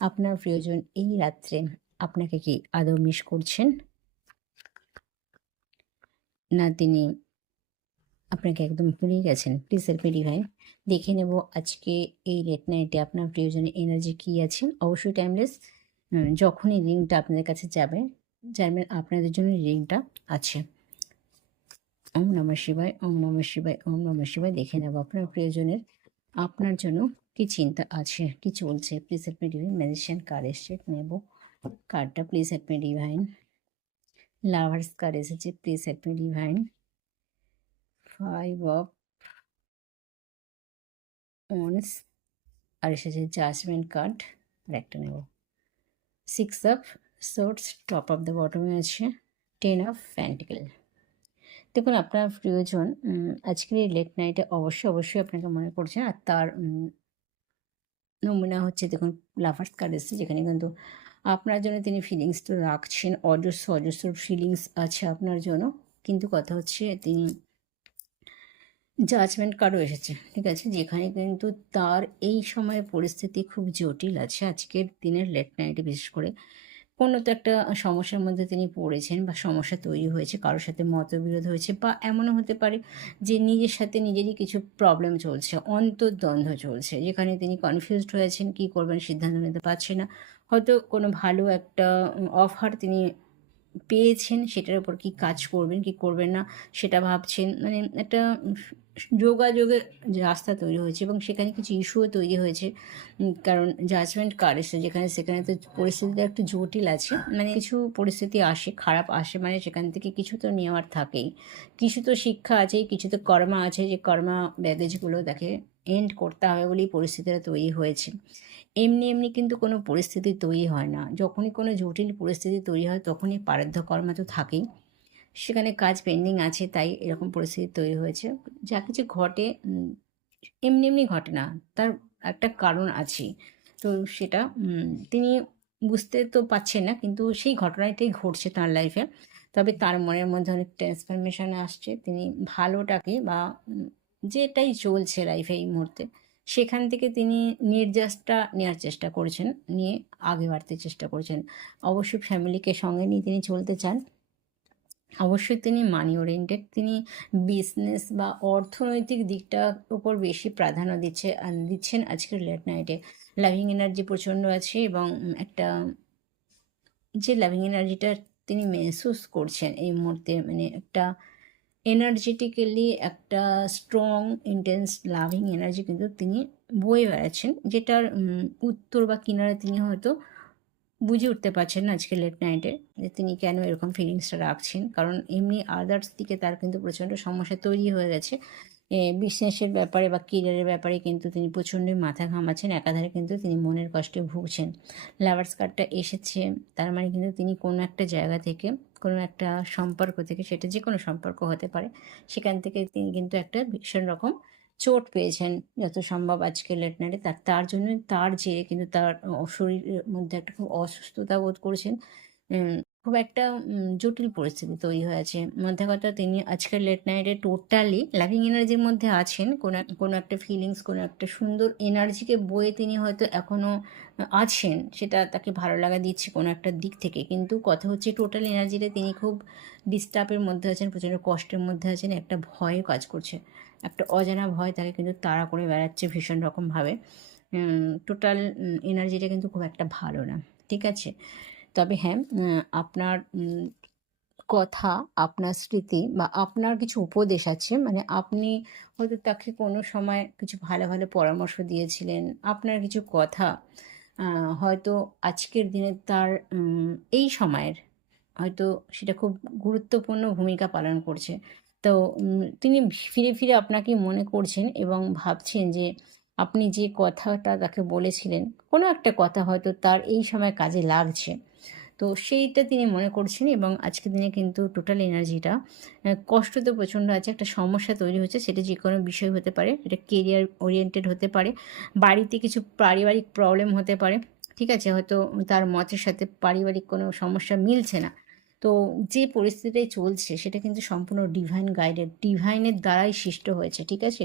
আপনার প্রিয়জন এই রাত্রে আপনাকে কি আদৌ মিস করছেন? না তিনি আপনাকে একদম ভুলেই গেছেন? Please help me divine. দেখে নেব আজকে এই লেট নাইটে আপনার প্রিয়জনের এনার্জি কী আছে। অবশ্যই টাইমলেস। যখনই রিংটা আপনাদের কাছে যাবে, জানবেন আপনাদের জন্য রিংটা আছে। ওম নমঃ শিবায়, ওম নমঃ শিবায়, ওম নমঃ শিবায়। দেখে নেব আপনার প্রিয়জনের আপনার জন্য কি চিন্তা আছে, কি চলছে। Please help me divine. Magician card এসছে, নেব কার্ডটা। Please help me divine. Lovers card এসেছে, please help me divine. 5 of wands আর এসেছে জাজমেন্ট কার্ড। আর একটা নেব 6 of swords, top of the বটমে আছে 10 অফ প্যান্টিকল। দেখুন আপনার প্রিয়জন আজকের এই লেট নাইটে অবশ্যই আপনাকে মনে করছে। আর তার নমুনা হচ্ছে, দেখুন লাভার্স কার্ড এসেছে, যেখানে কিন্তু আপনার জন্য তিনি ফিলিংস তো রাখছেন, অজস্র ফিলিংস আছে আপনার জন্য। কিন্তু কথা হচ্ছে তিনি জাজমেন্ট কার্ডও এসেছে, ঠিক আছে, যেখানে কিন্তু তার এই সময়ের পরিস্থিতি খুব জটিল আছে। আজকের দিনের লেট নাইটে বিশেষ করে কোনো তো একটা সমস্যার মধ্যে তিনি পড়েছেন, বা সমস্যা তৈরি হয়েছে, কারোর সাথে মতবিরোধ হয়েছে, বা এমনও হতে পারে যে নিজের সাথে নিজেরই কিছু প্রবলেম চলছে, অন্তর্দ্বন্দ্ব চলছে, যেখানে তিনি কনফিউজড হয়েছেন, কী করবেন সিদ্ধান্ত নিতে পারছেন না। হয়তো কোনো ভালো একটা অফার তিনি পেয়েছেন, সেটার উপর কি কাজ করবেন কি করবেন না সেটা ভাবছেন। মানে একটা যোগাযোগের রাস্তা তৈরি হয়েছে, এবং সেখানে কিছু ইস্যুও তৈরি হয়েছে। কারণ জাজমেন্ট কার্ড এসে যেখানে, সেখানে তো পরিস্থিতিটা একটু জটিল আছে। মানে কিছু পরিস্থিতি আসে, খারাপ আসে, মানে সেখান থেকে কিছু তো নেওয়ার থাকেই, কিছু তো শিক্ষা আছে, কিছু তো কর্মা আছে, যে কর্মা ব্যাগেজগুলো তাকে এন্ড করতে হবে বলেই পরিস্থিতিটা তৈরি হয়েছে। এমনি কিন্তু কোনো পরিস্থিতি তৈরি হয় না। যখনই কোনো জটিল পরিস্থিতি তৈরি হয়, তখনই প্রারব্ধ কর্ম তো থাকেই। সেখানে কাজ পেন্ডিং আছে, তাই এরকম পরিস্থিতি তৈরি হয়েছে। যা কিছু ঘটে এমনি ঘটে না, তার একটা কারণ আছে। তো সেটা তিনি বুঝতে তো পারছেন না, কিন্তু সেই ঘটনাটাই ঘটছে তার লাইফে। তবে তার মনের মধ্যে অনেক ট্রান্সফরমেশন আসছে। তিনি ভালোটাকে বা যেটাই চলছে লাইফে এই মুহূর্তে, সেখান থেকে তিনি নির্যাসটা নেওয়ার চেষ্টা করছেন, নিয়ে আগে বাড়তে চেষ্টা করছেন। অবশ্যই ফ্যামিলিকে সঙ্গে নিয়ে তিনি চলতে চান। অবশ্যই তিনি মানি ওরিয়েন্টেড, তিনি বিজনেস বা অর্থনৈতিক দিকটার উপর বেশি প্রাধান্য দিচ্ছেন আজকের লেট নাইটে। লাভিং এনার্জি প্রচণ্ড আছে, এবং একটা যে লাভিং এনার্জিটা তিনি মেহসুস করছেন এই মুহূর্তে, মানে একটা এনার্জেটিক্যালি একটা স্ট্রং ইন্টেন্স লাভিং এনার্জি কিন্তু তিনি বয়ে বেড়াচ্ছেন, যেটার উত্তর বা কিনারা তিনি হয়তো বুঝে উঠতে পারছেন না আজকে লেট নাইটে, যে তিনি কেন এরকম ফিলিংসটা রাখছেন। কারণ এমনি আদার্স দিকে তার কিন্তু প্রচণ্ড সমস্যা তৈরি হয়ে গেছে। বিজনেসের ব্যাপারে বা কেরিয়ারের ব্যাপারে কিন্তু তিনি প্রচণ্ডই মাথা ঘামাচ্ছেন, একাধারে কিন্তু তিনি মনের কষ্টে ভুগছেন। লাভার্স কার্ডটা এসেছে, তার মানে কিন্তু তিনি কোনো একটা জায়গা থেকে, কোনো একটা সম্পর্ক থেকে, সেটা যে কোনো সম্পর্ক হতে পারে, সেখান থেকে তিনি কিন্তু একটা ভীষণ রকম চোট পেয়েছেন যত সম্ভব আজকে লেট নাইটে। তার জন্য তার যে কিন্তু তার শরীরের মধ্যে একটা খুব অসুস্থতা বোধ করছেন। খুব একটা জটিল পরিস্থিতি তৈরি হয়েছে। মধ্যে কথা, তিনি আজকের লেট নাইটে টোটালি লাভিং এনার্জির মধ্যে আছেন। কোনো একটা ফিলিংস, কোনো একটা সুন্দর এনার্জিকে বয়ে তিনি হয়তো এখনও আছেন, সেটা তাকে ভালো লাগা দিচ্ছে কোনো একটা দিক থেকে। কিন্তু কথা হচ্ছে টোটাল এনার্জিটা তিনি খুব ডিস্টার্বের মধ্যে আছেন, প্রচণ্ড কষ্টের মধ্যে আছেন, একটা ভয়ে কাজ করছে, একটা অজানা ভয় তাকে কিন্তু তাড়া করে বেড়াচ্ছে ভীষণ রকমভাবে। টোটাল এনার্জিটা কিন্তু খুব একটা ভালো না, ঠিক আছে। তবে হ্যাঁ, আপনার কথা, আপনার স্মৃতি বা আপনার কিছু উপদেশ আছে, মানে আপনি হয়তো তাকে কোনো সময় কিছু ভালো পরামর্শ দিয়েছিলেন। আপনার কিছু কথা হয়তো আজকের দিনে তার এই সময়ের হয়তো সেটা খুব গুরুত্বপূর্ণ ভূমিকা পালন করছে। তো তিনি ফিরে আপনাকে মনে করছেন, এবং ভাবছেন যে আপনি যে কথাটা তাকে বলেছিলেন, কোনো একটা কথা হয়তো তার এই সময় কাজে লাগছে। তো সেইটা তিনি মনে করছেন, এবং আজকের দিনে কিন্তু টোটাল এনার্জিটা কষ্ট তো প্রচণ্ড আছে, একটা সমস্যা তৈরি হচ্ছে, সেটা যে কোনো বিষয় হতে পারে, এটা কেরিয়ার ওরিয়েন্টেড হতে পারে, বাড়িতে কিছু পারিবারিক প্রবলেম হতে পারে, ঠিক আছে, হয়তো তার মতের সাথে পারিবারিক কোনো সমস্যা মিলছে না। তো যে পরিস্থিতিটাই চলছে সেটা কিন্তু সম্পূর্ণ ডিভাইন গাইডেড, ডিভাইনের দ্বারাই সৃষ্ট হয়েছে, ঠিক আছে।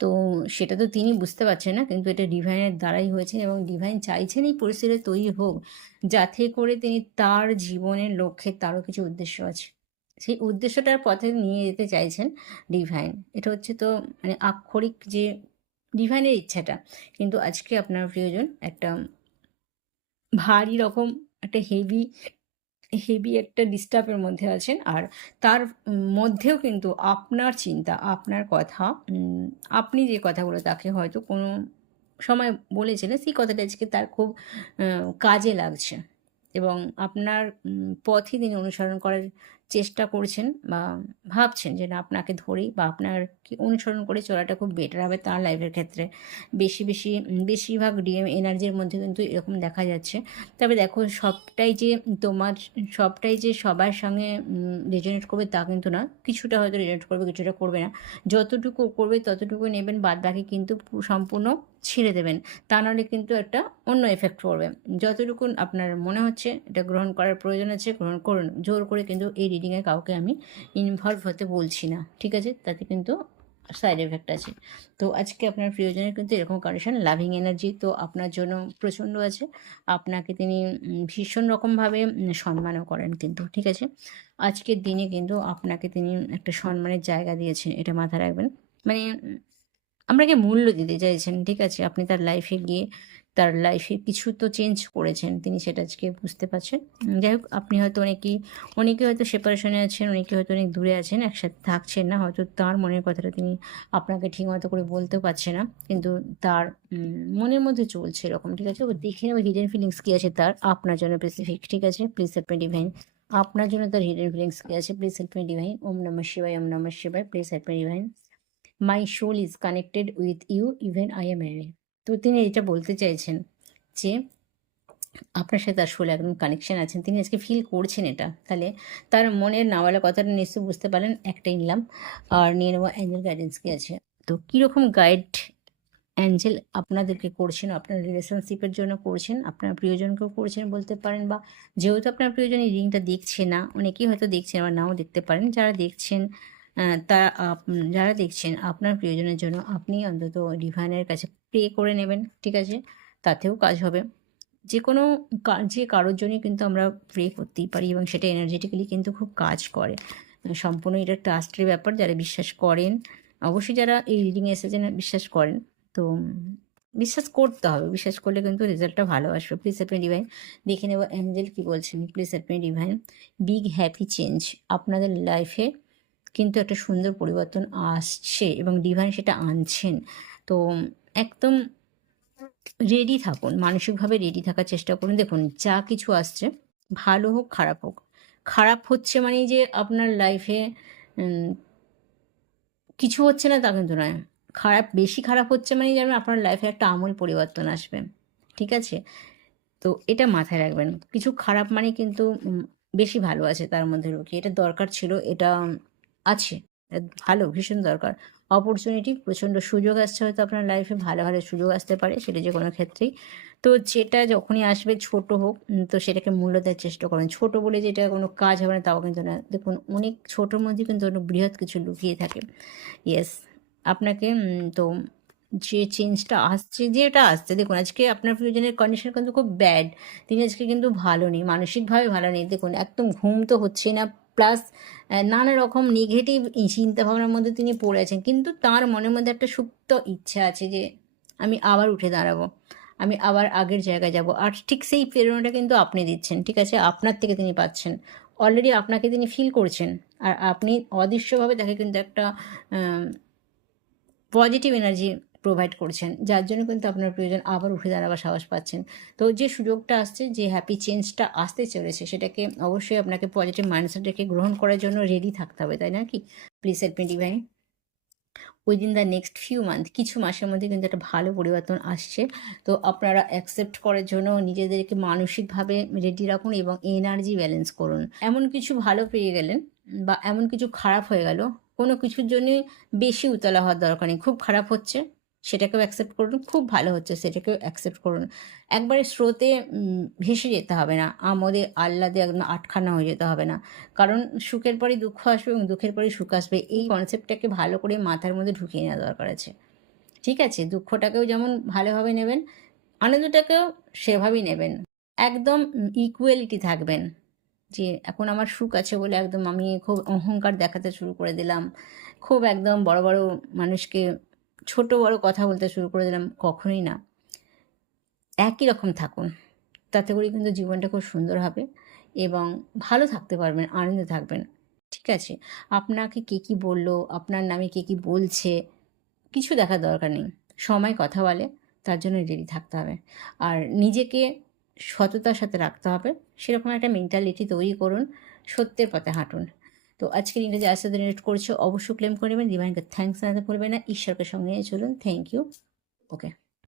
তো সেটা তো তিনি বুঝতে পারছেন না, কিন্তু এটা ডিভাইনের দ্বারাই হয়েছে এবং ডিভাইন চাইছেন এই পরিস্থিতি তৈরি হোক, যাতে করে তিনি তার জীবনের লক্ষ্যে তারও কিছু উদ্দেশ্য আছে। সেই উদ্দেশ্যটার পথে নিয়ে যেতে চাইছেন ডিভাইন। এটা হচ্ছে তো মানে আক্ষরিক যে ডিভাইনের ইচ্ছাটা। কিন্তু আজকে আপনার প্রিয়জন একটা ভারী রকম একটা হেভি একটা ডিস্টার্বের মধ্যে আছেন। আর তার মধ্যেও কিন্তু আপনার চিন্তা, আপনার কথা, আপনি যে কথাগুলো তাকে হয়তো কোনো সময় বলেছিলেন, সেই কথাটা আজকে তার খুব কাজে লাগছে এবং আপনার পথই তিনি অনুসরণ করার চেষ্টা করছেন বা ভাবছেন যে না, আপনাকে ধরেই বা আপনাকে অনুসরণ করে চলাটা খুব বেটার হবে তার লাইফের ক্ষেত্রে। বেশিরভাগ ডিএম এনার্জির মধ্যে কিন্তু এরকম দেখা যাচ্ছে। তবে দেখো, সবটাই যে সবার সঙ্গে রেজোনেট করবে তা কিন্তু না। কিছুটা হয়তো রেজোনেট করবে, কিছুটা করবে না। যতটুকু করবে ততটুকু নেবেন, বাদ বাকি কিন্তু সম্পূর্ণ ছেড়ে দেবেন। তা নাহলে কিন্তু একটা অন্য এফেক্ট পড়বে। যতটুকু আপনার মনে হচ্ছে এটা গ্রহণ করার প্রয়োজন আছে, গ্রহণ করুন। জোর করে কিন্তু এই রিডিংয়ে কাউকে আমি ইনভলভ হতে বলছি না, ঠিক আছে? তাতে কিন্তু সাইড এফেক্ট আছে। তো আজকে আপনার প্রিয়জনের কিন্তু এরকম কন্ডিশন, লাভিং এনার্জি তো আপনার জন্য প্রচণ্ড আছে। আপনাকে তিনি ভীষণ রকমভাবে সম্মানও করেন কিন্তু, ঠিক আছে? আজকের দিনে কিন্তু আপনাকে তিনি একটা সম্মানের জায়গা দিয়েছেন, এটা মাথায় রাখবেন। মানে আপনাকে মূল্য দিতে চাইছেন, ঠিক আছে? আপনি তার লাইফে গিয়ে তার লাইফে কিছু তো চেঞ্জ করেছেন, তিনি সেটা আজকে বুঝতে পারছেন। যাই হোক, আপনি হয়তো অনেকে হয়তো সেপারেশনে আছেন, অনেকে হয়তো অনেক দূরে আছেন, একসাথে থাকছেন না। হয়তো তার মনের কথাটা তিনি আপনাকে ঠিক মতো করে বলতেও পারছে না, কিন্তু তার মনের মধ্যে চলছে এরকম, ঠিক আছে? ও দেখে নেবে হিডেন ফিলিংস কী আছে তার আপনার জন্য স্পেসিফিক, ঠিক আছে? Please help me divine. আপনার জন্য তার হিডেন ফিলিংস কী আছে? Please help me divine. Om নমঃ শিবায়, ওম নমঃ শিবায়। Please help me divine. My soul is connected with you even I am away. তো তিনি এটা বলতে চাইছেন যে আপনার সাথে তার সোল একদম কানেকশন আছেন, তিনি আজকে ফিল করছেন এটা। তাহলে তার মনের নাওয়ালা কথাটা নিশ্চয়ই বুঝতে পারলেন। একটাই নিলাম, আর নিয়ে নেবো অ্যাঞ্জেল গাইডেন্স কী আছে। তো কীরকম গাইড অ্যাঞ্জেল আপনাদেরকে করছেন, আপনার রিলেশনশিপের জন্য করছেন, আপনার প্রিয়জনকেও করছেন বলতে পারেন, বা যেহেতু আপনার প্রিয়জন এই রিংটা দেখছে না, অনেকেই হয়তো দেখছেন আবার নাও দেখতে পারেন। যারা দেখছেন আপনার প্রিয়জনের জন্য আপনি অন্তত ডিভাইনের কাছে প্রে করে নেবেন, ঠিক আছে? তাতেও কাজ হবে। যে কারোর জন্যই কিন্তু আমরা প্রে করতেই পারি এবং সেটা এনার্জেটিক্যালি কিন্তু খুব কাজ করে। সম্পূর্ণ এটা ট্রাস্টের ব্যাপার। যারা বিশ্বাস করেন, অবশ্যই যারা এই রিডিংয়ে এসেছেন বিশ্বাস করেন, তো বিশ্বাস করতে হবে। বিশ্বাস করলে কিন্তু রেজাল্টটা ভালো আসবে। Please help me divine. দেখে নেব অ্যাঞ্জেল কী বলছেন। Please help me divine. Big happy change আপনাদের লাইফে কিন্তু একটা সুন্দর পরিবর্তন আসছে এবং ডিভাইন সেটা আনছেন। তো একদম রেডি থাকুন, মানসিকভাবে রেডি থাকার চেষ্টা করুন। দেখুন, যা কিছু আসছে, ভালো হোক খারাপ হোক, খারাপ হচ্ছে মানেই যে আপনার লাইফে কিছু হচ্ছে না তা কিন্তু নয়। বেশি খারাপ হচ্ছে মানেই যেন আপনার লাইফে একটা আমূল পরিবর্তন আসবে, ঠিক আছে? তো এটা মাথায় রাখবেন। কিছু খারাপ মানে কিন্তু বেশি ভালো আছে তার মধ্যে লুকিয়ে। এটা দরকার ছিল, এটা আছে। ভালো, ভীষণ দরকার। অপরচুনিটি, প্রচণ্ড সুযোগ আসছে হয়তো আপনার লাইফে, ভালো, ভালো সুযোগ আসতে পারে, সেটা যে কোনো ক্ষেত্রেই। তো যেটা যখনই আসবে ছোট হোক, তো সেটাকে মূল্য দেওয়ার চেষ্টা করুন। ছোট বলে যে এটা কোনো কাজ হবে না তাও কিন্তু না। দেখুন, অনেক ছোটোর মধ্যে কিন্তু অনেক বৃহৎ কিছু লুকিয়ে থাকে। ইয়েস, আপনাকে তো যে চেঞ্জটা আসছে, যেটা আসছে, দেখুন আজকে আপনার প্রিয়জনের কন্ডিশন কিন্তু খুব ব্যাড। তিনি আজকে কিন্তু ভালো নেই, মানসিকভাবে ভালো নেই। দেখুন, একদম ঘুম তো হচ্ছে না, প্লাস নানা রকম নেগেটিভ চিন্তাভাবনার মধ্যে তিনি পড়ে আছেন। কিন্তু তার মনের মধ্যে একটা সুপ্ত ইচ্ছা আছে যে আমি আবার উঠে দাঁড়াবো, আমি আবার আগের জায়গায় যাব। আর ঠিক সেই প্রেরণাটা কিন্তু আপনি দিচ্ছেন, ঠিক আছে? আপনার থেকে তিনি পাচ্ছেন। অলরেডি আপনাকে তিনি ফিল করছেন, আর আপনি অদৃশ্যভাবে তাকে কিন্তু একটা পজিটিভ এনার্জি প্রোভাইড করছেন, যার জন্য কিন্তু আপনার প্রয়োজন আবার উঠে দাঁড়াবার সাহস পাচ্ছেন। তো যে সুযোগটা আসছে, যে হ্যাপি চেঞ্জটা আসতে চলেছে, সেটাকে অবশ্যই আপনাকে পজিটিভ মাইন্ডসেট রেখে গ্রহণ করার জন্য রেডি থাকতে হবে, তাই না কি? Please help me divine. Within the next few month, কিছু মাসের মধ্যে কিন্তু একটা ভালো পরিবর্তন আসছে। তো আপনারা অ্যাকসেপ্ট করার জন্য নিজেদেরকে মানসিকভাবে রেডি রাখুন এবং এনার্জি ব্যালেন্স করুন। এমন কিছু ভালো পেয়ে গেলেন বা এমন কিছু খারাপ হয়ে গেল, কোনো কিছুর জন্যে বেশি উতলা হওয়ার দরকার নেই। খুব খারাপ হচ্ছে, সেটাকেও অ্যাকসেপ্ট করুন। খুব ভালো হচ্ছে, সেটাকেও অ্যাকসেপ্ট করুন। একবারে স্রোতে ভেসে যেতে হবে না, আমোদে আহ্লাদে একদম আটখানা হয়ে যেতে হবে না। কারণ সুখের পরেই দুঃখ আসবে এবং দুঃখের পরেই সুখ আসবে। এই কনসেপ্টটাকে ভালো করে মাথার মধ্যে ঢুকিয়ে নেওয়া দরকার আছে। ঠিক আছে? দুঃখটাকেও যেমন ভালোভাবে নেবেন, আনন্দটাকেও সেভাবেই নেবেন। একদম ইকুয়ালিটি থাকবেন। যে এখন আমার সুখ আছে বলে একদম আমি খুব অহংকার দেখাতে শুরু করে দিলাম। খুব একদম বড়, বড় মানুষকে ছোট বড় কথা বলতে শুরু করে দিলাম, কখনোই না। একই রকম থাকুন। তাতে করে কিন্তু জীবনটা খুব সুন্দর হবে এবং ভালো থাকতে পারবেন, আনন্দে থাকবেন। ঠিক আছে? আপনাকে কে কী বলল, আপনার নামে কে কী বলছে, কিছু দেখার দরকার নেই। সময় কথা বলে, তার জন্য রেডি থাকতে হবে। আর নিজেকে সততার সাথে রাখতে হবে। সেরকম একটা মেন্টালিটি তৈরি করুন, সত্যের পথে হাঁটুন। তো আজকের ইংরেজি আজ সাথে রিলেট করছে, অবশ্যই ক্লেম করে নেবেন। ডিভাইনকে থ্যাংকস জানাতে ভুলবেন না। ঈশ্বরকে সঙ্গে নিয়ে চলুন। Thank you. ওকে।